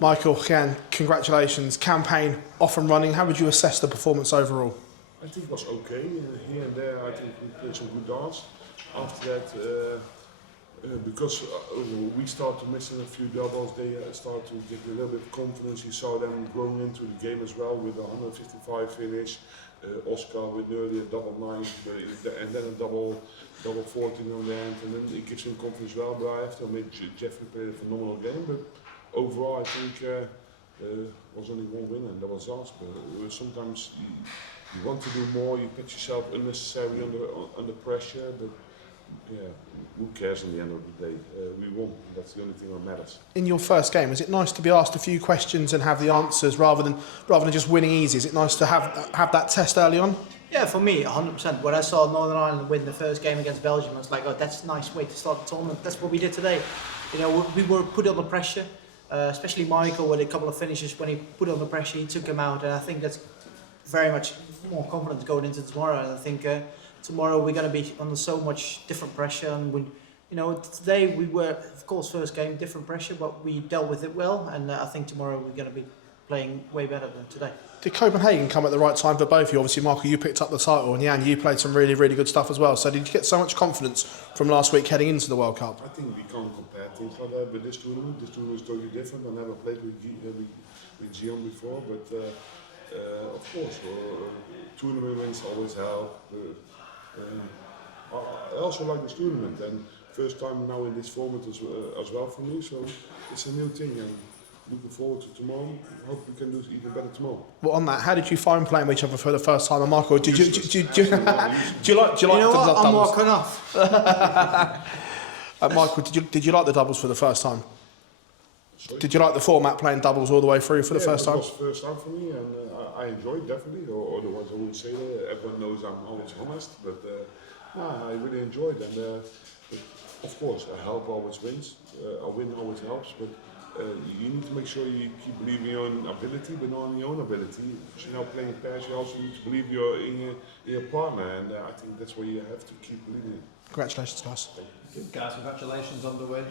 Michael, again, congratulations. Campaign off and running. How would you assess the performance overall? I think it was okay. Here and there, I think we played some good darts. After that, because we start to miss a few doubles, they start to get a little bit of confidence. You saw them growing into the game as well with a 155 finish. Oscar with nearly a double 9, and then a double 14 on the end, and then it gives him confidence as well. But I have to admit, Jeffrey played a phenomenal game. But overall, I think was only one win, and that was us. But sometimes you want to do more. You put yourself unnecessarily under pressure. But yeah, who cares in the end of the day? We won. That's the only thing that matters. In your first game, was it nice to be asked a few questions and have the answers rather than just winning easy? Is it nice to have that test early on? Yeah, for me, 100%. When I saw Northern Ireland win the first game against Belgium, I was like, oh, that's a nice way to start the tournament. That's what we did today. You know, we were put under pressure, especially Michael with a couple of finishes. When he put under pressure, he took him out, and I think that's very much more confidence going into tomorrow. And I think tomorrow we're going to be under so much different pressure, and we, you know, today we were, of course, first game different pressure, but we dealt with it well, and I think tomorrow we're going to be playing way better than today. Did Copenhagen come at the right time for both of you? Obviously, Michael, you picked up the title, and Jan, you played some really, really good stuff as well. So did you get so much confidence from last week heading into the World Cup? I think we can't compare things like that with this tournament. This tournament is totally different. I never played with Gian before, but of course, tournament wins always help. I also like this tournament, and first time now in this format as well for me, so it's a new thing, and looking forward to tomorrow. Hope we can do even better tomorrow. Well, on that, how did you find playing with each other for the first time? And Michael, do you like You know what? I'm walking off. Michael, did you like the doubles for the first time? Sorry? Did you like the format playing doubles all the way through for the first time? It was the first time for me, and I enjoyed it definitely. Or otherwise I wouldn't say that. Everyone knows I'm always honest, but I really enjoyed it. And of course, a help always wins. A win always helps, but you need to make sure you keep believing in your own ability, but not in your own ability. Because you know, playing pairs, you also need to believe in your partner, and I think that's where you have to keep believing in. Congratulations, guys. Guys, congratulations on the win.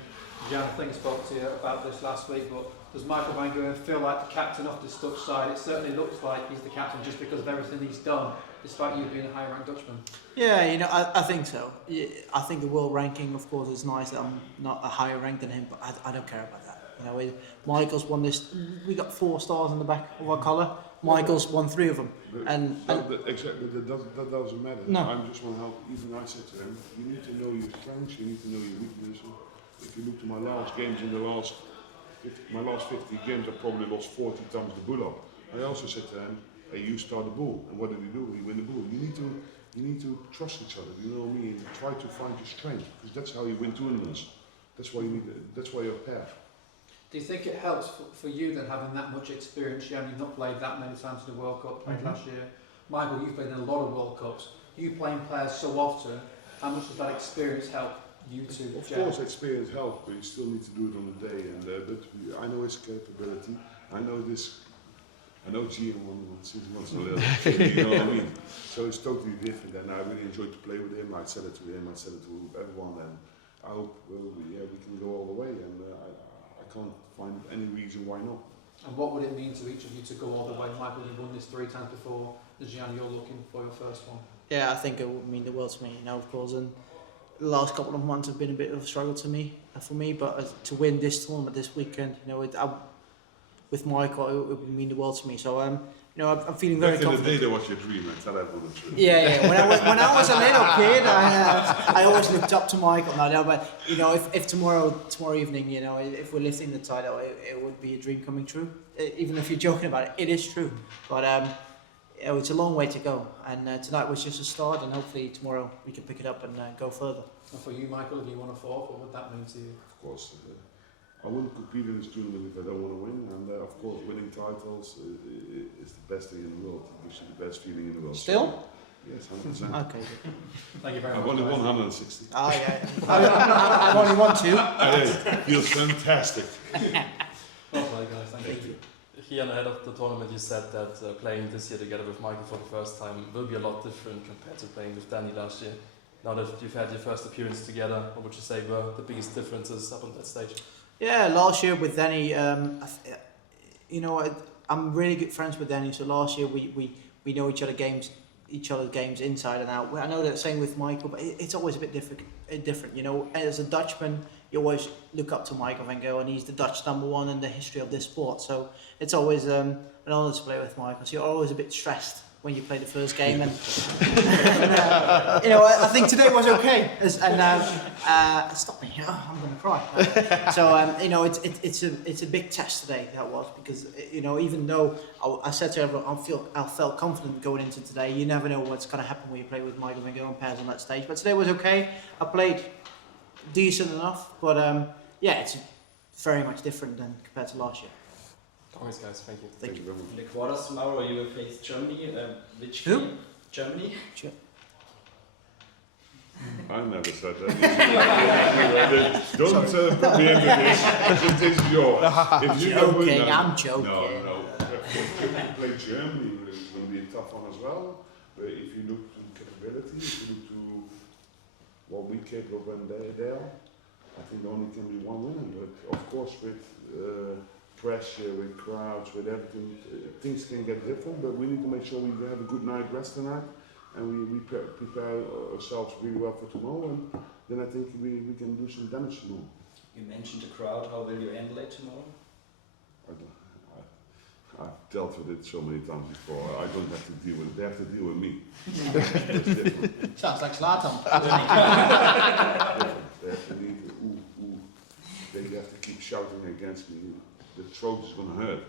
Jan, I think I spoke to you about this last week, but does Michael van Gerwen feel like the captain of this Dutch side? It certainly looks like he's the captain just because of everything he's done, despite you being a high-ranked Dutchman. Yeah, you know, I think so. Yeah, I think the world ranking, of course, is nice. I'm not a higher rank than him, but I don't care about that. You know, Michael's won this. We got 4 stars on the back of our collar. Michael's won 3 of them, Exactly, that doesn't matter. No. I just want to help. Even I said to him, you need to know your strengths, you need to know your weaknesses. If you look to my last games in my last 50 games, I probably lost 40 times the bull up. I also said to him, hey, you start the bull, and what did he do? He win the bull. You need to trust each other. You know what I mean? Try to find your strength, because that's how you win tournaments. That's why you're a pair. Do you think it helps for you then having that much experience? Jan, you've not played that many times in the World Cup, played last year. Michael, you've played in a lot of World Cups. You playing players so often, how much does that experience help you two? Of course, experience helps, but you still need to do it on the day. And but I know his capability. I know Gian since he was a little. You know what I mean? So it's totally different, and I really enjoyed to play with him. I said it to him. I said it to everyone, and I hope we can go all the way. And I can't find any reason why not. And what would it mean to each of you to go all the way? Michael, you've won this 3 times before. Gian, you're looking for your first one. Yeah, I think it would mean the world to me, you know, of course. And the last couple of months have been a bit of a struggle for me. But to win this tournament this weekend, you know, with Michael, it would mean the world to me. So, you know, I'm feeling very confident. Back in the day, that was your dream. I tell everyone the truth. Yeah. When I was a little kid, I always looked up to Michael. No, but you know, if tomorrow evening, you know, if we're lifting the title, it would be a dream coming true. Even if you're joking about it, it is true. But you know, it's a long way to go, and tonight was just a start, and hopefully tomorrow we can pick it up and go further. And for you, Michael, if you won a 4th, what would that mean to you? Of course. I wouldn't compete in this tournament if I don't want to win, and of course winning titles is the best thing in the world. It gives you the best feeling in the world. Still? Yes, 100%. Okay. Thank you very much. I've only won 160. Oh yeah. I've only won 2. It feels fantastic. Well played, guys. Thank you. Here ahead of the tournament, you said that playing this year together with Michael for the first time will be a lot different compared to playing with Danny last year. Now that you've had your first appearance together, what would you say were the biggest differences up on that stage? Yeah, last year with Danny, you know, I'm really good friends with Danny. So last year we know each other's games inside and out. I know that same with Michael, but it's always a bit different. You know, as a Dutchman, you always look up to Michael van Gerwen, and he's the Dutch #1 in the history of this sport. So it's always an honour to play with Michael. So you're always a bit stressed when you play the first game, and you know, I think today was okay. Stop me! Oh, I'm going to cry. So you know, it's a big test today. That was because you know, even though I said to everyone, I felt confident going into today. You never know what's going to happen when you play with Michael van Gerwen pairs on that stage. But today was okay. I played decent enough, but yeah, it's very much different than compared to last year. Always, guys. Thank you. Thank you. very much. In the quarters tomorrow, you will face Germany. Which Who? game? Germany. I never said that. Don't put me into this. It is yours. If you don't win, Joking, I'm joking. No. If play Germany, it's going to be a tough one as well. But if you look to capability, if you look to what we capable when they're there, I think only can be one winner. But of course, with pressure, with crowds, with everything, things can get different. But we need to make sure we have a good night rest tonight. And we prepare ourselves really well for tomorrow, and then I think we can do some damage tomorrow. You mentioned the crowd. How will you handle it tomorrow? I've dealt with it so many times before. I don't have to deal with it. They have to deal with me. It's different. Sounds like Zlatan. Different. They have to need to, ooh. They have to keep shouting against me. The throat is going to hurt.